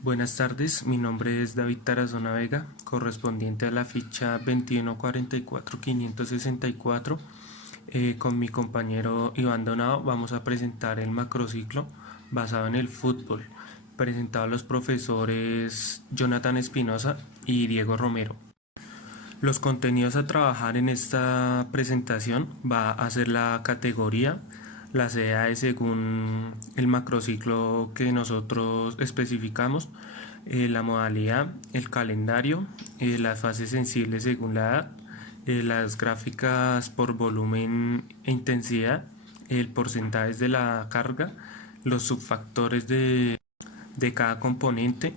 Buenas tardes, mi nombre es David Tarazona Vega, correspondiente a la ficha 2144-564. Con mi compañero Iván Donado vamos a presentar el macrociclo basado en el fútbol, presentado a los profesores Jonathan Espinosa y Diego Romero. Los contenidos a trabajar en esta presentación va a ser la categoría, las edades según el macrociclo que nosotros especificamos, la modalidad, el calendario, las fases sensibles según la edad, las gráficas por volumen e intensidad, el porcentaje de la carga, los subfactores de cada componente,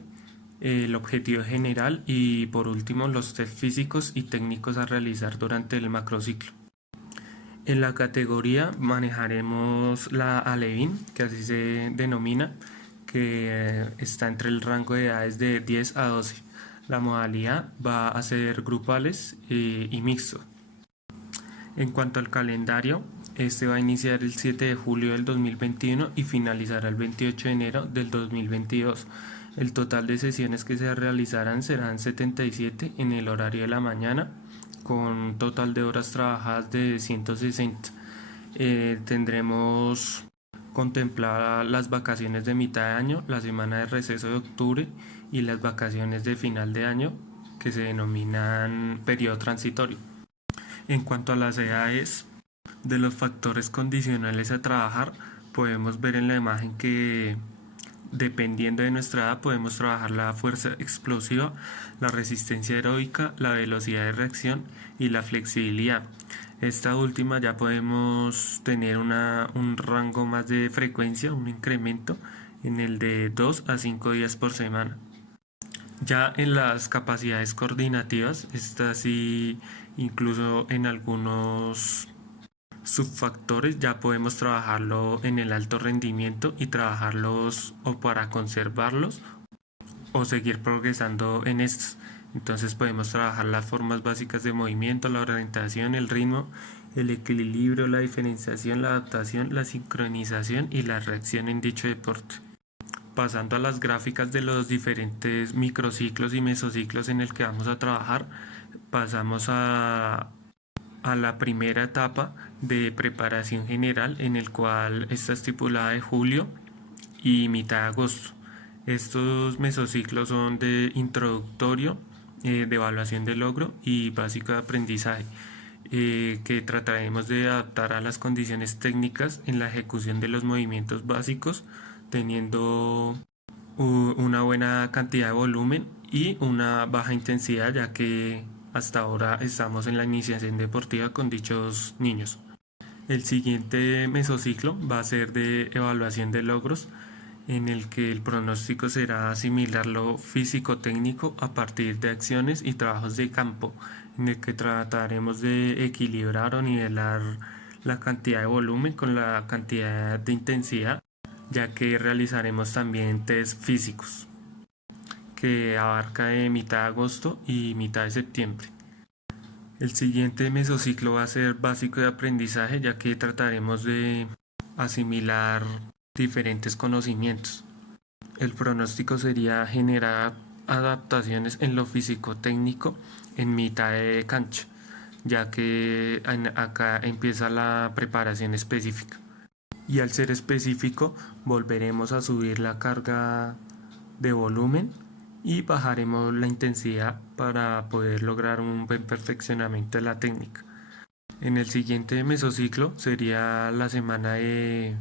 el objetivo general y por último los test físicos y técnicos a realizar durante el macrociclo. En la categoría manejaremos la Alevín, que así se denomina, que está entre el rango de edades de 10 a 12. La modalidad va a ser grupales y mixto. En cuanto al calendario, este va a iniciar el 7 de julio del 2021 y finalizará el 28 de enero del 2022. El total de sesiones que se realizarán serán 77 en el horario de la mañana, con un total de horas trabajadas de 160. Tendremos contempladas las vacaciones de mitad de año, la semana de receso de octubre y las vacaciones de final de año, que se denominan periodo transitorio. En cuanto a las edades de los factores condicionales a trabajar, podemos ver en la imagen que dependiendo de nuestra edad podemos trabajar la fuerza explosiva, la resistencia aeróbica, la velocidad de reacción y la flexibilidad. Esta última ya podemos tener un rango más de frecuencia, un incremento en el de 2 a 5 días por semana. Ya en las capacidades coordinativas, estas sí, incluso en algunos subfactores ya podemos trabajarlo en el alto rendimiento y trabajarlos o para conservarlos o seguir progresando en estos. Entonces podemos trabajar las formas básicas de movimiento, la orientación, el ritmo, el equilibrio, la diferenciación, la adaptación, la sincronización y la reacción en dicho deporte. Pasando a las gráficas de los diferentes microciclos y mesociclos en el que vamos a trabajar, pasamos a la primera etapa de preparación general, en el cual está estipulada de julio y mitad de agosto. Estos mesociclos son de introductorio, de evaluación de logro y básico de aprendizaje, que trataremos de adaptar a las condiciones técnicas en la ejecución de los movimientos básicos, teniendo una buena cantidad de volumen y una baja intensidad, ya que hasta ahora estamos en la iniciación deportiva con dichos niños. El siguiente mesociclo va a ser de evaluación de logros, en el que el pronóstico será asimilar lo físico-técnico a partir de acciones y trabajos de campo, en el que trataremos de equilibrar o nivelar la cantidad de volumen con la cantidad de intensidad, ya que realizaremos también test físicos, que abarca de mitad de agosto y mitad de septiembre. El siguiente mesociclo va a ser básico de aprendizaje, ya que trataremos de asimilar diferentes conocimientos. El pronóstico sería generar adaptaciones en lo físico-técnico en mitad de cancha, ya que acá empieza la preparación específica. Y al ser específico, volveremos a subir la carga de volumen y bajaremos la intensidad para poder lograr un buen perfeccionamiento de la técnica. En el siguiente mesociclo sería la semana de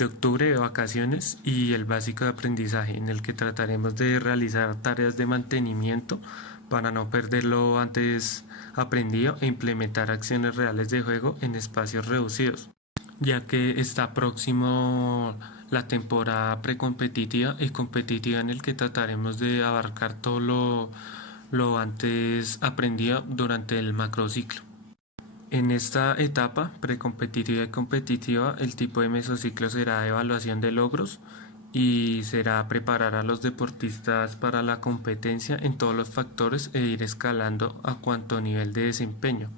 octubre de vacaciones y el básico de aprendizaje, en el que trataremos de realizar tareas de mantenimiento para no perder lo antes aprendido e implementar acciones reales de juego en espacios reducidos, ya que está próximo la temporada precompetitiva y competitiva, en el que trataremos de abarcar todo lo antes aprendido durante el macrociclo. En esta etapa precompetitiva y competitiva, el tipo de mesociclo será evaluación de logros y será preparar a los deportistas para la competencia en todos los factores e ir escalando a cuanto nivel de desempeño,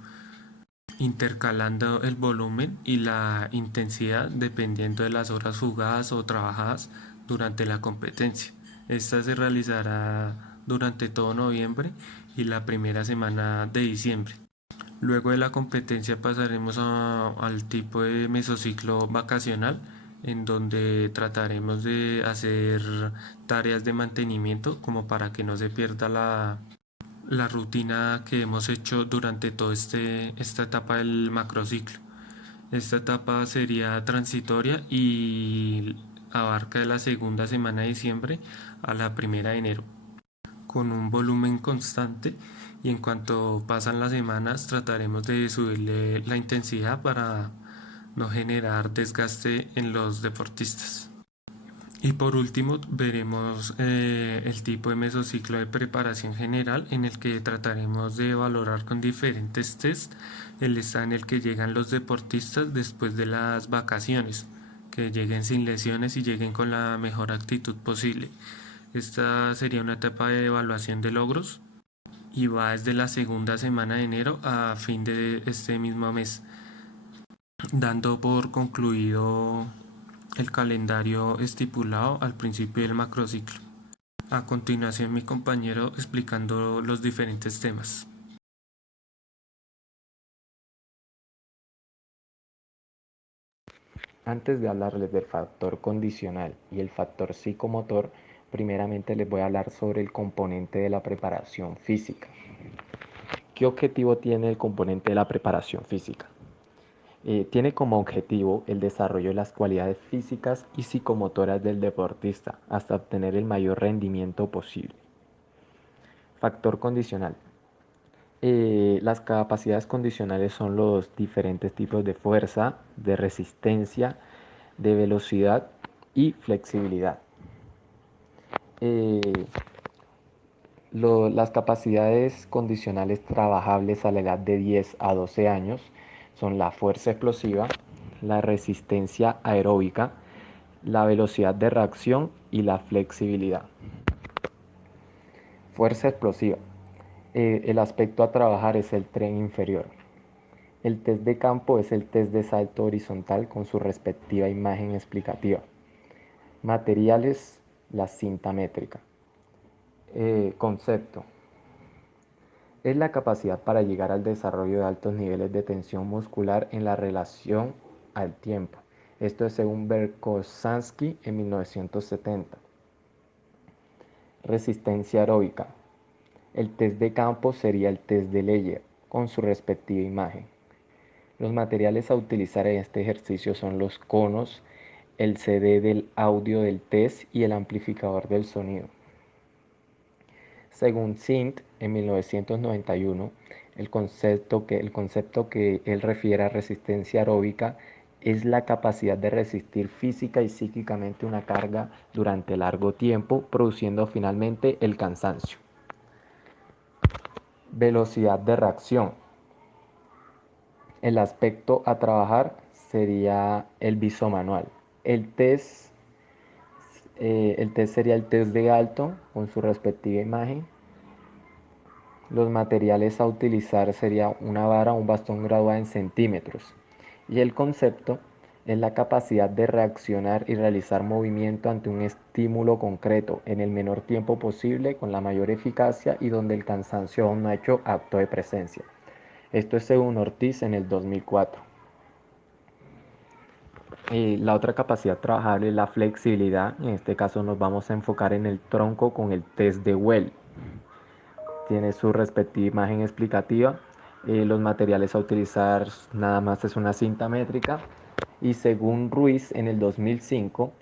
intercalando el volumen y la intensidad dependiendo de las horas jugadas o trabajadas durante la competencia. Esta se realizará durante todo noviembre y la primera semana de diciembre. Luego de la competencia pasaremos al tipo de mesociclo vacacional, en donde trataremos de hacer tareas de mantenimiento como para que no se pierda la rutina que hemos hecho durante toda esta etapa del macrociclo. Esta etapa sería transitoria y abarca de la segunda semana de diciembre a la primera de enero, con un volumen constante, y en cuanto pasan las semanas trataremos de subirle la intensidad para no generar desgaste en los deportistas. Y por último veremos el tipo de mesociclo de preparación general, en el que trataremos de valorar con diferentes test el estado en el que llegan los deportistas después de las vacaciones, que lleguen sin lesiones y lleguen con la mejor actitud posible. Esta sería una etapa de evaluación de logros y va desde la segunda semana de enero a fin de este mismo mes, dando por concluido el calendario estipulado al principio del macrociclo. A continuación, mi compañero explicando los diferentes temas. Antes de hablarles del factor condicional y el factor psicomotor, primeramente les voy a hablar sobre el componente de la preparación física. ¿Qué objetivo tiene el componente de la preparación física? Tiene como objetivo el desarrollo de las cualidades físicas y psicomotoras del deportista hasta obtener el mayor rendimiento posible. Factor condicional. Las capacidades condicionales son los diferentes tipos de fuerza, de resistencia, de velocidad y flexibilidad. Eh, las capacidades condicionales trabajables a la edad de 10 a 12 años son la fuerza explosiva, la resistencia aeróbica, la velocidad de reacción y la flexibilidad. Fuerza explosiva. El aspecto a trabajar es el tren inferior. El test de campo es el test de salto horizontal con su respectiva imagen explicativa. Materiales, la cinta métrica. Concepto. Es la capacidad para llegar al desarrollo de altos niveles de tensión muscular en la relación al tiempo. Esto es según Verkhoshansky en 1970. Resistencia aeróbica. El test de campo sería el test de Leyer con su respectiva imagen. Los materiales a utilizar en este ejercicio son los conos, el CD del audio del test y el amplificador del sonido. Según Sint, en 1991, el concepto que él refiere a resistencia aeróbica es la capacidad de resistir física y psíquicamente una carga durante largo tiempo, produciendo finalmente el cansancio. Velocidad de reacción. El aspecto a trabajar sería el visomanual. El test sería el test de Galton con su respectiva imagen. Los materiales a utilizar sería una vara o un bastón graduado en centímetros. Y el concepto es la capacidad de reaccionar y realizar movimiento ante un estímulo concreto en el menor tiempo posible con la mayor eficacia y donde el cansancio aún no ha hecho acto de presencia. Esto es según Ortiz en el 2004. La otra capacidad trabajable es la flexibilidad. En este caso nos vamos a enfocar en el tronco con el test de Well. Tiene su respectiva imagen explicativa. Los materiales a utilizar nada más es una cinta métrica. Y según Ruiz en el 2005,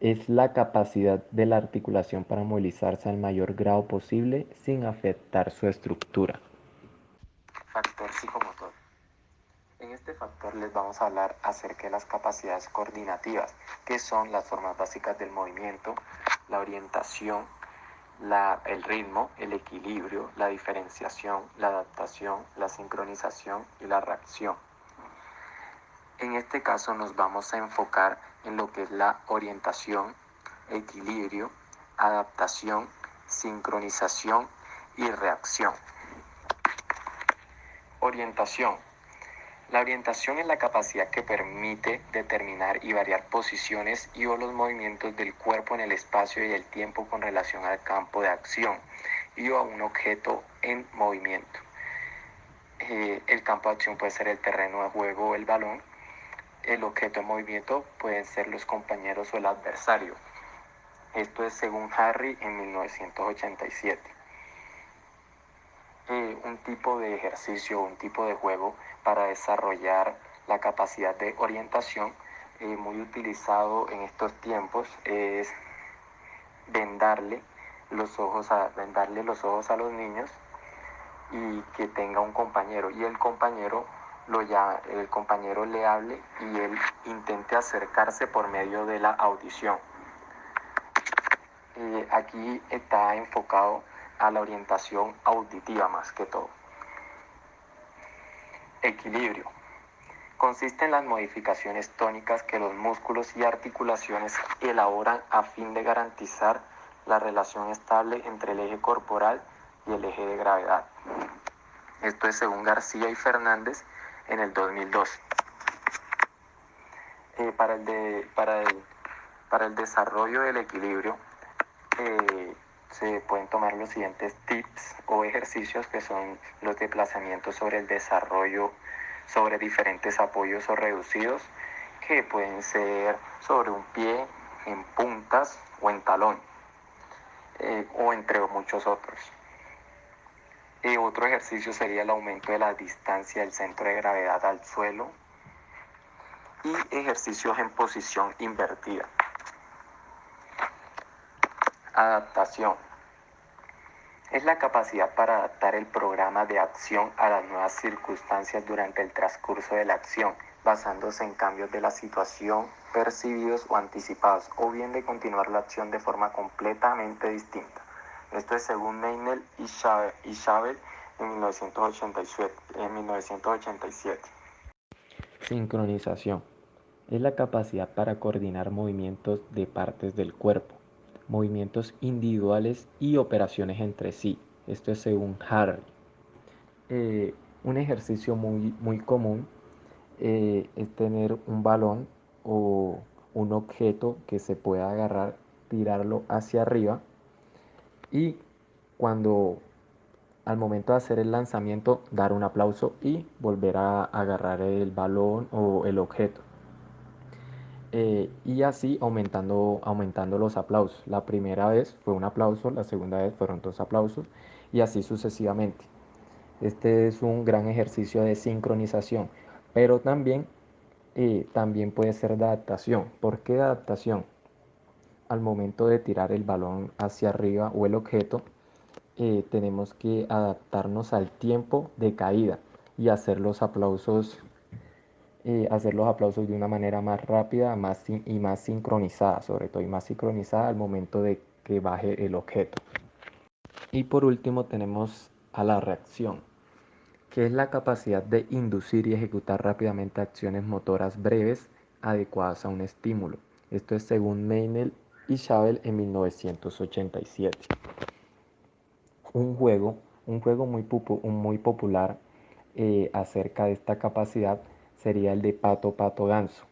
es la capacidad de la articulación para movilizarse al mayor grado posible sin afectar su estructura. Factor psicomotor. En este factor les vamos a hablar acerca de las capacidades coordinativas, que son las formas básicas del movimiento, la orientación, el ritmo, el equilibrio, la diferenciación, la adaptación, la sincronización y la reacción. En este caso nos vamos a enfocar en lo que es la orientación, equilibrio, adaptación, sincronización y reacción. Orientación. La orientación es la capacidad que permite determinar y variar posiciones y o los movimientos del cuerpo en el espacio y el tiempo con relación al campo de acción y o a un objeto en movimiento. El campo de acción puede ser el terreno de juego o el balón. El objeto en movimiento pueden ser los compañeros o el adversario. Esto es según Harry en 1987. Un tipo de ejercicio, un tipo de juego para desarrollar la capacidad de orientación muy utilizado en estos tiempos es vendarle vendarle los ojos a los niños y que tenga un compañero y el compañero el compañero le hable y él intente acercarse por medio de la audición. Aquí está enfocado a la orientación auditiva más que todo. Equilibrio. Consiste en las modificaciones tónicas que los músculos y articulaciones elaboran a fin de garantizar la relación estable entre el eje corporal y el eje de gravedad. Esto es según García y Fernández en el 2002. Para el desarrollo del equilibrio se pueden tomar los siguientes tips o ejercicios que son los desplazamientos sobre el desarrollo sobre diferentes apoyos o reducidos que pueden ser sobre un pie, en puntas o en talón o entre muchos otros. Otro ejercicio sería el aumento de la distancia del centro de gravedad al suelo y ejercicios en posición invertida. Adaptación. Es la capacidad para adaptar el programa de acción a las nuevas circunstancias durante el transcurso de la acción, basándose en cambios de la situación percibidos o anticipados, o bien de continuar la acción de forma completamente distinta. Esto es según Meinel y Schabel en 1987. Sincronización. Es la capacidad para coordinar movimientos de partes del cuerpo, movimientos individuales y operaciones entre sí. Esto es según Harry. Un ejercicio muy común es tener un balón o un objeto que se pueda agarrar, tirarlo hacia arriba y cuando al momento de hacer el lanzamiento dar un aplauso y volver a agarrar el balón o el objeto. Y así aumentando los aplausos. La primera vez fue un aplauso, la segunda vez fueron 2 aplausos y así sucesivamente. Este es un gran ejercicio de sincronización, pero también puede ser de adaptación. ¿Por qué adaptación? Al momento de tirar el balón hacia arriba o el objeto, tenemos que adaptarnos al tiempo de caída y hacer los aplausos de una manera más rápida y más sincronizada, sobre todo y más sincronizada al momento de que baje el objeto. Y por último tenemos a la reacción, que es la capacidad de inducir y ejecutar rápidamente acciones motoras breves adecuadas a un estímulo. Esto es según Meinel y Schabel en 1987. Un juego, muy popular acerca de esta capacidad sería el de Pato Pato Ganso,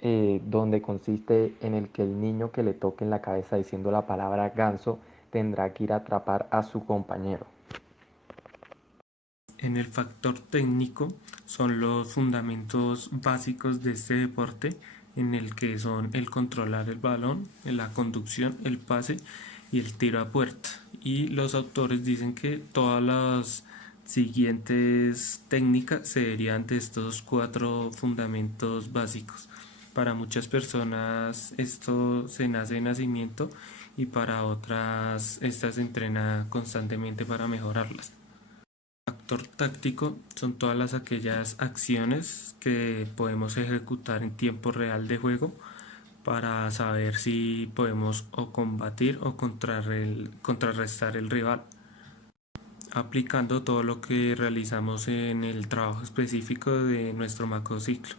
donde consiste en el que el niño que le toque en la cabeza diciendo la palabra ganso tendrá que ir a atrapar a su compañero. En el factor técnico son los fundamentos básicos de este deporte en el que son el controlar el balón, la conducción, el pase y el tiro a puerta. Y los autores dicen que todas las siguientes técnicas se derivan de estos 4 fundamentos básicos. Para muchas personas esto se nace de nacimiento y para otras esta se entrena constantemente para mejorarlas. Factor táctico son todas aquellas acciones que podemos ejecutar en tiempo real de juego para saber si podemos o combatir o contrarrestar el rival, aplicando todo lo que realizamos en el trabajo específico de nuestro macrociclo.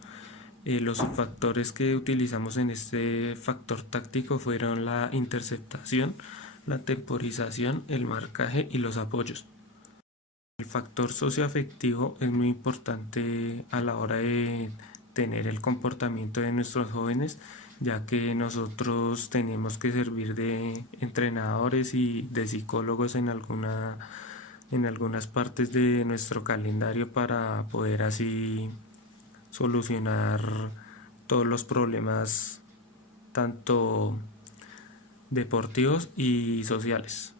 Los factores que utilizamos en este factor táctico fueron la interceptación, la temporización, el marcaje y los apoyos. El factor socioafectivo es muy importante a la hora de tener el comportamiento de nuestros jóvenes, ya que nosotros tenemos que servir de entrenadores y de psicólogos en algunas partes de nuestro calendario para poder así solucionar todos los problemas, tanto deportivos y sociales.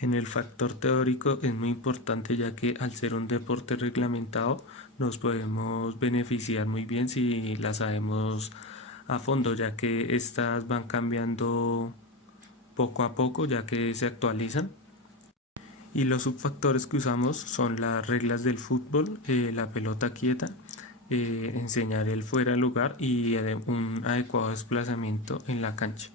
En el factor teórico es muy importante, ya que al ser un deporte reglamentado nos podemos beneficiar muy bien si la sabemos a fondo, ya que estas van cambiando poco a poco, ya que se actualizan. Y los subfactores que usamos son las reglas del fútbol, la pelota quieta, enseñar el fuera de lugar y un adecuado desplazamiento en la cancha.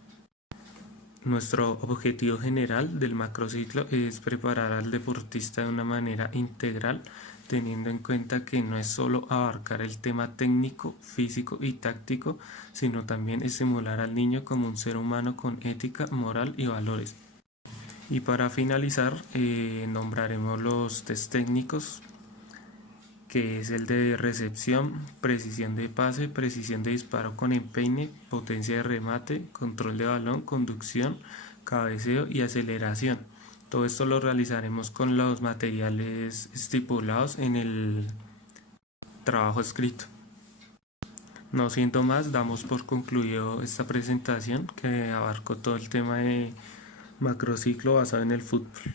Nuestro objetivo general del macrociclo es preparar al deportista de una manera integral, teniendo en cuenta que no es solo abarcar el tema técnico, físico y táctico, sino también estimular al niño como un ser humano con ética, moral y valores. Y para finalizar, nombraremos los test técnicos, que es el de recepción, precisión de pase, precisión de disparo con empeine, potencia de remate, control de balón, conducción, cabeceo y aceleración. Todo esto lo realizaremos con los materiales estipulados en el trabajo escrito. No siendo más, damos por concluido esta presentación que abarcó todo el tema de macrociclo basado en el fútbol.